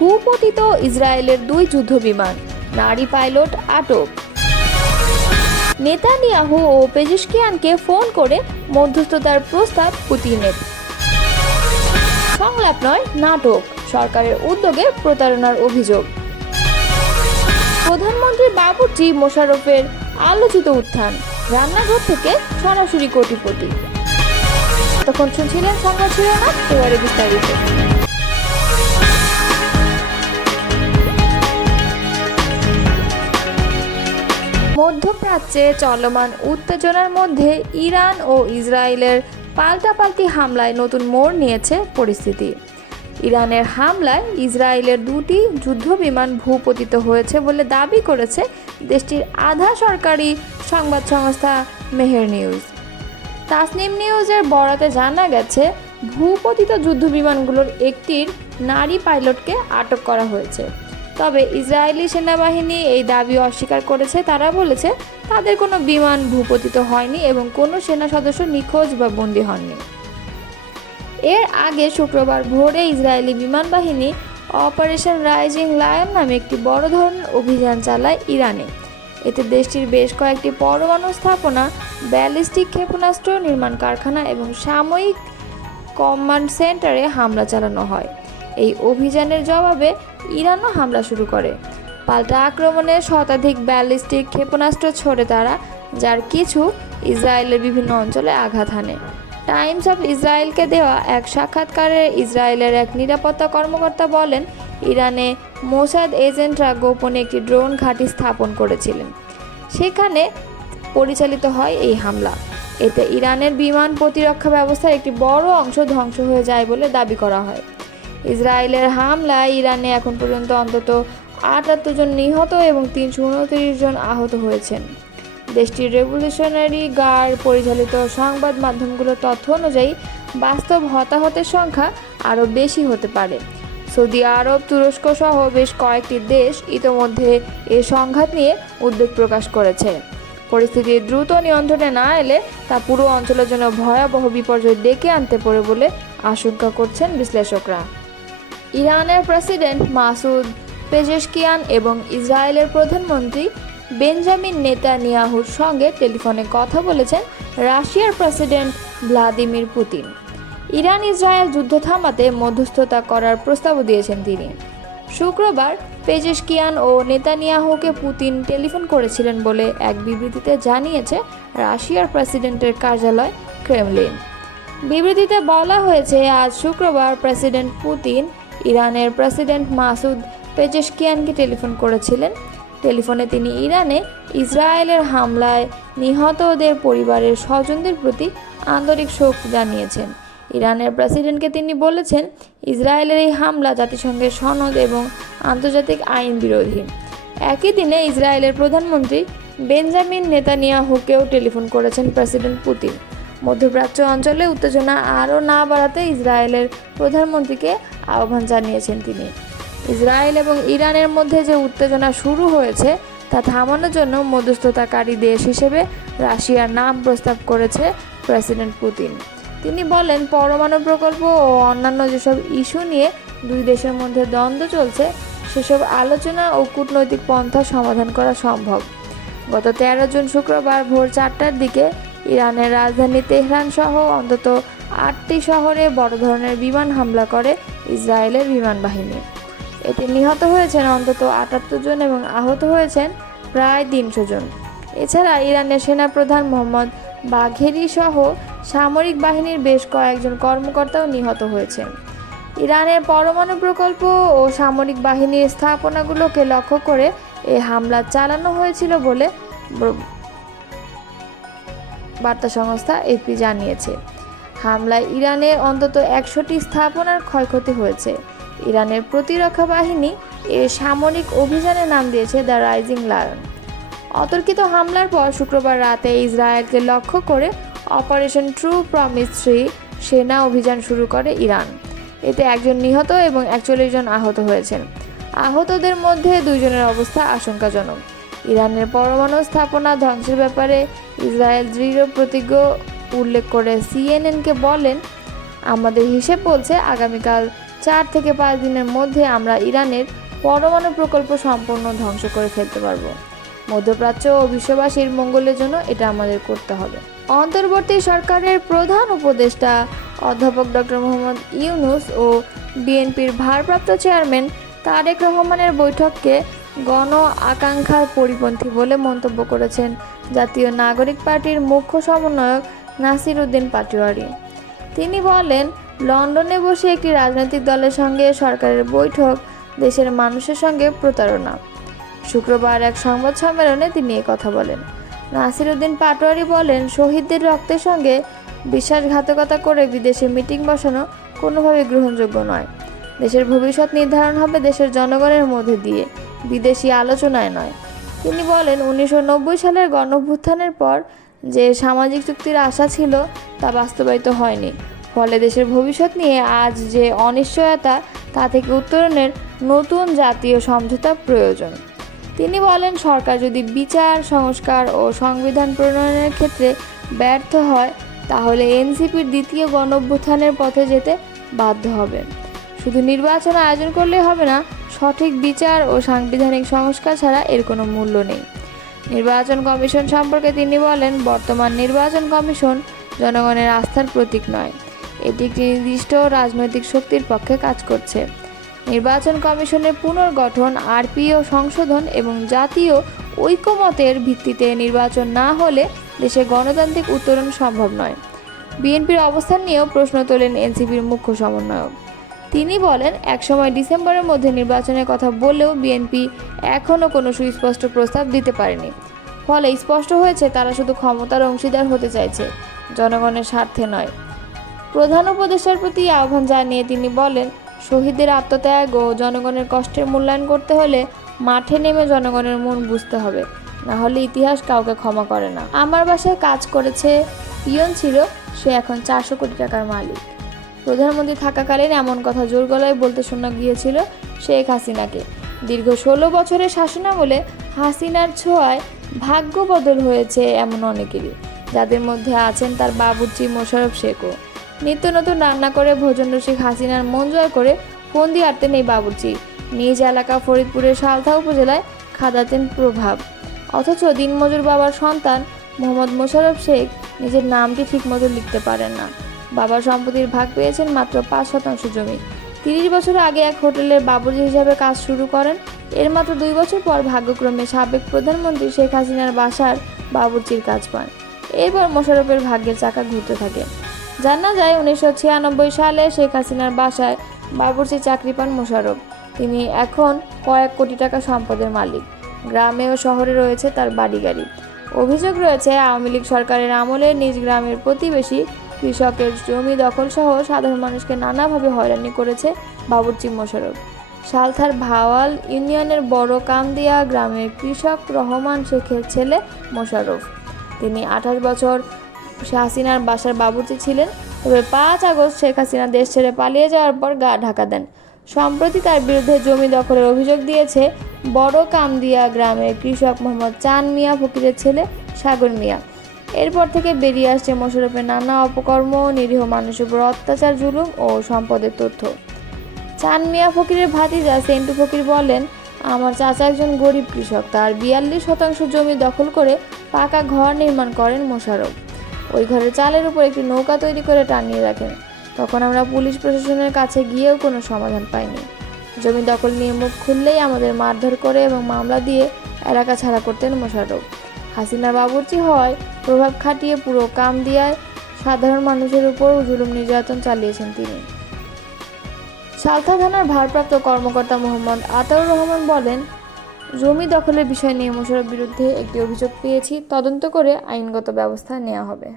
ভূপতিত ইসরায়েলের 2 যুদ্ধ বিমান, নারী পাইলট আটক। নেতানিয়াহু ও পেজেশকিয়ানকে ফোন করে মধ্যস্থতার প্রস্তাব পুতিনের। সংলাপ নয়, নাটক, সরকারের উদ্যোগে প্রতারণার অভিযোগ। প্রধানমন্ত্রী বাবুর্চি মোশাররফের আলোচিত উত্থান, রান্নাঘর থেকে সরাসরি কোটিপতি। তখন শুনছিলেন সংবাদ শিরোনাম, এবারে বিস্তারিত। মধ্যপ্রাচ্যে চলমান উত্তেজনার মধ্যে ইরান ও ইসরায়েলের পাল্টাপাল্টি হামলায় নতুন মোড় নিয়েছে পরিস্থিতি। ইরানের হামলায় ইসরায়েলের 2টি যুদ্ধবিমান ভূপতিত হয়েছে বলে দাবি করেছে দেশটির আধা সরকারি সংবাদ সংস্থা মেহের নিউজ। তাসনিম নিউজের বরাতে জানা গেছে, ভূপতিত যুদ্ধবিমানগুলোর একটির নারী পাইলটকে আটক করা হয়েছে। তবে ইসরায়েলি সেনাবাহিনী এই দাবি অস্বীকার করেছে। তারা বলেছে তাদের কোনো বিমান ভূপতিত হয়নি এবং কোনো সেনা সদস্য নিখোঁজ বা বন্দী হননি। এর আগে শুক্রবার ভোরে ইসরায়েলি বিমান বাহিনী অপারেশন রাইজিং লায়ন নামে একটি বড় ধরনের অভিযান চালায় ইরানে। এতে দেশটির বেশ কয়েকটি পরমাণু স্থাপনা, ব্যালিস্টিক ক্ষেপণাস্ত্র নির্মাণ কারখানা এবং সাময়িক কমান্ড সেন্টারে হামলা চালানো হয়। এই অভিযানের জবাবে ইরানও হামলা শুরু করে। পাল্টা আক্রমণে শতাধিক ব্যালিস্টিক ক্ষেপণাস্ত্র ছোড়ে তারা, যার কিছু ইসরায়েলের বিভিন্ন অঞ্চলে আঘাত হানে। টাইমস অফ ইসরায়েলকে দেওয়া এক সাক্ষাৎকারে ইসরায়েলের এক নিরাপত্তা কর্মকর্তা বলেন, ইরানে মোসাদ এজেন্টরা গোপনে একটি ড্রোন ঘাঁটি স্থাপন করেছিলেন। সেখানে পরিচালিত হয় এই হামলা। এতে ইরানের বিমান প্রতিরক্ষা ব্যবস্থার একটি বড় অংশ ধ্বংস হয়ে যায় বলে দাবি করা হয়। ইসরায়েলের হামলায় ইরানে এখন পর্যন্ত অন্তত 78 জন নিহত এবং 329 জন আহত হয়েছেন। দেশটির রেভলিউশনারি গার্ড পরিচালিত সংবাদ মাধ্যমগুলোর তথ্য অনুযায়ী বাস্তব হতাহতের সংখ্যা আরও বেশি হতে পারে। সৌদি আরব, তুরস্ক সহ বেশ কয়েকটি দেশ ইতোমধ্যে এ সংঘাত নিয়ে উদ্বেগ প্রকাশ করেছে। পরিস্থিতি দ্রুত নিয়ন্ত্রণে না এলে তা পুরো অঞ্চলের জন্য ভয়াবহ বিপর্যয় ডেকে আনতে পারে বলে আশঙ্কা করছেন বিশ্লেষকরা। ইরানের প্রেসিডেন্ট মাসুদ পেজেশকিয়ান এবং ইসরায়েলের প্রধানমন্ত্রী বেঞ্জামিন নেতানিয়াহুর সঙ্গে টেলিফোনে কথা বলেছেন রাশিয়ার president Vladimir Putin. Iran Israel যুদ্ধ থামাতে মধ্যস্থতা করার প্রস্তাবও দিয়েছেন তিনি। শুক্রবার পেজেশকিয়ান ও নেতানিয়াহুকে পুতিন টেলিফোন করেছিলেন বলে এক বিবৃতিতে জানিয়েছে রাশিয়ার প্রেসিডেন্টের কার্যালয় ক্রেমলিন। বিবৃতিতে বলা হয়েছে, আজ শুক্রবার প্রেসিডেন্ট পুতিন ইরানের প্রেসিডেন্ট মাসুদ পেজেশকিয়ানকে টেলিফোন করেছিলেন। টেলিফোনে তিনি ইরানে ইসরায়েলের হামলায় নিহতদের পরিবারের স্বজনদের প্রতি আন্তরিক শোক জানিয়েছেন। ইরানের প্রেসিডেন্টকে তিনি বলেছেন, ইসরায়েলের এই হামলা জাতিসংঘের সনদ এবং আন্তর্জাতিক আইন বিরোধী। একই দিনে ইসরায়েলের প্রধানমন্ত্রী বেঞ্জামিন নেতানিয়াহুকেও টেলিফোন করেছেন প্রেসিডেন্ট পুতিন। মধ্যপ্রাচ্য অঞ্চলে উত্তেজনা আরও না বাড়াতে ইসরায়েলের প্রধানমন্ত্রীকে আহ্বান জানিয়েছেন তিনি। ইসরায়েল এবং ইরানের মধ্যে যে উত্তেজনা শুরু হয়েছে তা থামানোর জন্য মধ্যস্থতাকারী দেশ হিসেবে রাশিয়ার নাম প্রস্তাব করেছে প্রেসিডেন্ট পুতিন। তিনি বলেন, পরমাণু প্রকল্প ও অন্যান্য যেসব ইস্যু নিয়ে দুই দেশের মধ্যে দ্বন্দ্ব চলছে সেসব আলোচনা ও কূটনৈতিক পন্থা সমাধান করা সম্ভব। গত 13 জুন শুক্রবার ভোর 4টার দিকে ইরানের রাজধানী তেহরান সহ অন্তত 8টি শহরে বড় ধরনের বিমান হামলা করে ইসরায়েলের বিমান বাহিনী। এতে নিহত হয়েছেন অন্তত 78 জন এবং আহত হয়েছেন প্রায় 300 জন। এছাড়া ইরানের সেনাপ্রধান মোহাম্মদ বাঘেরি সহ সামরিক বাহিনীর বেশ কয়েকজন কর্মকর্তাও নিহত হয়েছেন। ইরানের পরমাণু প্রকল্প ও সামরিক বাহিনীর স্থাপনাগুলোকে লক্ষ্য করে এই হামলা চালানো হয়েছিল বলে বার্তা সংস্থা এপি জানিয়েছে। হামলায় ইরানের অন্তত 100টি স্থাপনার ক্ষয়ক্ষতি হয়েছে। ইরানের প্রতিরক্ষা বাহিনী এর সামরিক অভিযানের নাম দিয়েছে দ্য রাইজিং লায়ন। অতর্কিত হামলার পর শুক্রবার রাতে ইসরায়েলকে লক্ষ্য করে অপারেশন ট্রু প্রমিস 3 সেনা অভিযান শুরু করে ইরান। এতে 1 জন নিহত এবং 41 জন আহত হয়েছেন। আহতদের মধ্যে 2 জনের অবস্থা আশঙ্কাজনক। ইরানের পরমাণু স্থাপনা ধ্বংসের ব্যাপারে ইসরায়েল দৃঢ় প্রতিজ্ঞ উল্লেখ করে সিএনএনকে বলেন, আমাদের হিসেব বলছে আগামীকাল 4 থেকে 5 দিনের মধ্যে আমরা ইরানের পরমাণু প্রকল্প সম্পূর্ণ ধ্বংস করে ফেলতে পারবো। মধ্যপ্রাচ্য ও বিশ্ববাসীর মঙ্গলের জন্য এটা আমাদের করতে হবে। অন্তর্বর্তী সরকারের প্রধান উপদেষ্টা অধ্যাপক ডক্টর মোহাম্মদ ইউনূস ও বিএনপির ভারপ্রাপ্ত চেয়ারম্যান তারেক রহমানের বৈঠককে গণ আকাঙ্ক্ষার পরিপন্থী বলে মন্তব্য করেছেন জাতীয় নাগরিক পার্টির মুখ্য সমন্বয়ক নাসির উদ্দিন পাটোয়ারী। তিনি বলেন, লন্ডনে বসে একটি রাজনৈতিক দলের সঙ্গে সরকারের বৈঠক দেশের মানুষের সঙ্গে প্রতারণা। শুক্রবার এক সংবাদ সম্মেলনে তিনি কথা বলেন। নাসির উদ্দিন পাটোয়ারী বলেন, শহীদদের রক্তের সঙ্গে বিশ্বাসঘাতকতা করে বিদেশে মিটিং বসানো কোনোভাবেই গ্রহণযোগ্য নয়। দেশের ভবিষ্যৎ নির্ধারণ হবে দেশের জনগণের মধ্যে দিয়ে, বিদেশি আলোচনায় নয়। তিনি বলেন, 1990 সালের গণঅভ্যুত্থানের পর যে সামাজিক চুক্তির আশা ছিল তা বাস্তবায়িত হয়নি। ফলে দেশের ভবিষ্যৎ নিয়ে আজ যে অনিশ্চয়তা, তা থেকে উত্তরণের নতুন জাতীয় সমঝোতা প্রয়োজন। তিনি বলেন, সরকার যদি বিচার, সংস্কার ও সংবিধান প্রণয়নের ক্ষেত্রে ব্যর্থ হয় তাহলে এনসিপির দ্বিতীয় গণঅভ্যুত্থানের পথে যেতে বাধ্য হবে। শুধু নির্বাচন আয়োজন করলেই হবে না, সঠিক বিচার ও সাংবিধানিক সংস্কার ছাড়া এর কোনো মূল্য নেই। নির্বাচন কমিশন সম্পর্কে তিনি বলেন, বর্তমান নির্বাচন কমিশন জনগণের আস্থার প্রতীক নয়, এটি একটি নির্দিষ্ট রাজনৈতিক শক্তির পক্ষে কাজ করছে। নির্বাচন কমিশনের পুনর্গঠন, আরপিও সংশোধন এবং জাতীয় ঐকমত্যের ভিত্তিতে নির্বাচন না হলে দেশে গণতান্ত্রিক উত্তরণ সম্ভব নয়। বিএনপির অবস্থান নিয়েও প্রশ্ন তোলেন এনসিপির মুখ্য সমন্বয়ক। তিনি বলেন, একসময় ডিসেম্বরের মধ্যে নির্বাচনের কথা বললেও বিএনপি এখনও কোনো সুস্পষ্ট প্রস্তাব দিতে পারেনি। ফলে স্পষ্ট হয়েছে তারা শুধু ক্ষমতার অংশীদার হতে চাইছে, জনগণের স্বার্থে নয়। প্রধান উপদেষ্টার প্রতি আহ্বান জানিয়ে তিনি বলেন, শহীদদের আত্মত্যাগ ও জনগণের কষ্টের মূল্যায়ন করতে হলে মাঠে নেমে জনগণের মন বুঝতে হবে, না হলে ইতিহাস কাউকে ক্ষমা করে না। আমার বাসায় কাজ করেছে, পিয়ন ছিল, সে এখন 400 কোটি টাকার মালিক। প্রধানমন্ত্রী থাকাকালীন এমন কথা জোর গলায় বলতে শোনা গিয়েছিল শেখ হাসিনাকে। দীর্ঘ 16 বছরের শাসনামলে হাসিনার ছোঁয়ায় ভাগ্য বদল হয়েছে এমন অনেকেরই, যাদের মধ্যে আছেন তার বাবুর্চি মোশাররফ শেখও। নিত্য নতুন রান্না করে ভোজনরসিক হাসিনার মন জয় করে ফন্দি আঁটতেন এই বাবুর্চি। নিজ এলাকা ফরিদপুরের সালথা উপজেলায় খাদাতেন প্রভাব। অথচ দিনমজুর বাবার সন্তান মোহাম্মদ মোশাররফ শেখ নিজের নামটি ঠিকমতো লিখতে পারেন না। বাবার সম্পত্তির ভাগ পেয়েছেন মাত্র 5% জমি। 30 বছর আগে এক হোটেলের বাবুর্চি হিসাবে কাজ শুরু করেন। এর মাত্র 2 বছর পর ভাগ্যক্রমে সাবেক প্রধানমন্ত্রী শেখ হাসিনার বাসার বাবুর্চির কাজ পান। এরপর মোশাররফের ভাগ্যের চাকা ঘুরতে থাকে। জানা যায় 1996 সালে শেখ হাসিনার বাসায় বাবুর্চি চাকরি পান মোশাররফ। তিনি এখন কয়েক কোটি টাকা সম্পদের মালিক। গ্রামে ও শহরে রয়েছে তার বাড়ি গাড়ি। অভিযোগ রয়েছে, আওয়ামী লীগ সরকারের আমলে নিজ গ্রামের প্রতিবেশী কৃষকের জমি দখলসহ সাধারণ মানুষকে নানাভাবে হয়রানি করেছে বাবুর্চি মোশাররফ। সালথার ভাওয়াল ইউনিয়নের বড় কামদিয়া গ্রামের কৃষক রহমান শেখের ছেলে মোশাররফ। তিনি 28 বছর হাসিনার বাসার বাবুর্চি ছিলেন। তবে 5 আগস্ট শেখ হাসিনা দেশ ছেড়ে পালিয়ে যাওয়ার পর গা ঢাকা দেন। সম্প্রতি তার বিরুদ্ধে জমি দখলের অভিযোগ দিয়েছে বড় কামদিয়া গ্রামের কৃষক মোহাম্মদ চান মিয়া ফকিরের ছেলে সাগর মিয়া। এরপর থেকে বেরিয়ে আসছে মোশাররফের নানা অপকর্ম, নিরীহ মানুষের উপর অত্যাচার, জুলুম ও সম্পদের তথ্য। চান মিয়া ফকিরের ভাতিজা সেন্টু ফকির বলেন, আমার চাচা একজন গরিব কৃষক। তার 42% জমি দখল করে পাকা ঘর নির্মাণ করেন মোশাররফ। ওই ঘরের চালের উপর একটি নৌকা তৈরি করে টানিয়ে রাখেন। তখন আমরা পুলিশ প্রশাসনের কাছে গিয়েও কোনো সমাধান পাইনি। জমি দখল নিয়ে মুখ খুললেই আমাদের মারধর করে এবং মামলা দিয়ে এলাকা ছাড়া করতেন মোশাররফ। হাসিনা বাবুর্চি হওয়ায় প্রভাব খাটিয়ে পুরো কামদিয়ায় সাধারণ মানুষের উপর জুলুম নির্যাতন চালিয়েছেন তিনি। সালথা থানার ভারপ্রাপ্ত কর্মকর্তা মোহাম্মদ আতাউর রহমান বলেন, জমি দখলের বিষয় নিয়ে মোশাররফের বিরুদ্ধে একটি অভিযোগ পেয়েছি, তদন্ত করে আইনগত ব্যবস্থা নেওয়া হবে।